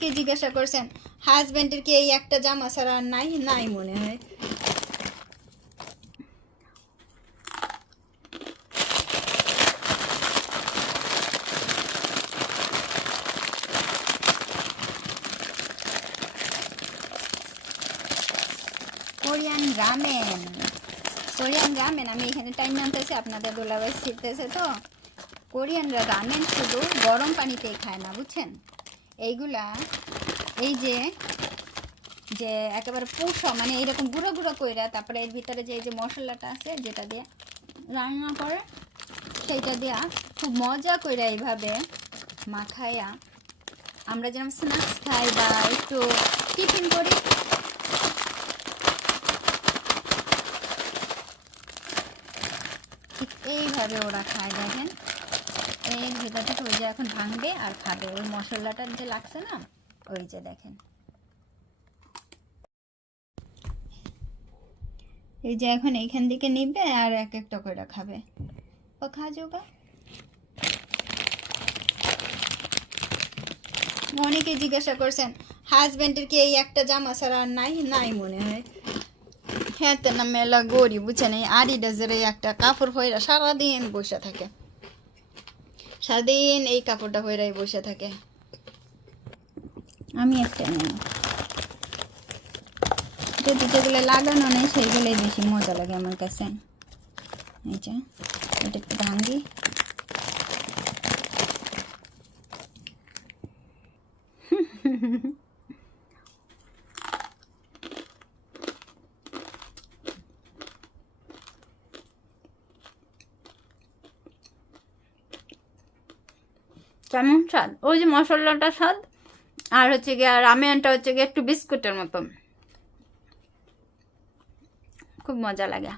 কে জিজ্ঞাসা করছেন হাজবেন্ডের কি এই একটা জামা ছাড়া আর নাই? নাই মনে হয়। Korean ramen. কোরিয়ান রামেন, আমি এখানে টাইম নামতেছি, আপনাদের দোলাবাই ছিটতেছে তো। কোরিয়ানরা রামেন শুধু গরম পানিতেই খায় না, বুঝছেন? এইগুলা, এই যে যে একেবারে পুষো মানে এইরকম গুঁড়ো গুঁড়ো কইরা তারপরে এর ভিতরে যে, এই যে মশলাটা আছে, যেটা দিয়ে রান্না করে, সেইটা দিয়া খুব মজা কইরা এইভাবে মাখাইয়া আমরা যেরকম স্ন্যাক্স খাই বা একটু টিফিন করি। ঠিক এইভাবে ওরা খায়, দেখেন। এর ভিতর থেকে ওই যে এখন ভাঙবে আর খাবে ওই মশলাটার যে লাগছে না, ওই যে দেখেন। এই যে এখন এইখান থেকে নিবে আর এক একটা করে খাবে। ও খা যোগা অনেকে জিজ্ঞাসা করছেন হাজবেন্ডের কি এই একটা জামা ছাড়া আর নাই? নাই মনে হয়। হ্যাঁ তো না, মেলা গরিব, বুঝছেন? এই আডিডাজের এই একটা কাপড় পয়রা সারাদিন বসে থাকে। সারাদিন এই কাপড়টা পয়রাই বসে থাকে। আমি একটা নেই যদি যেগুলো লাগানো নেই, সেইগুলোই বেশি মজা লাগে আমার কাছে। এই এটা একটু ভাঙ্গি। কেমন? স্বাদ। ওই যে মশলাটা স্বাদ, আর হচ্ছে গিয়ে আর রামেনটা হচ্ছে গিয়ে একটু বিস্কুটের মতন খুব মজা লাগে।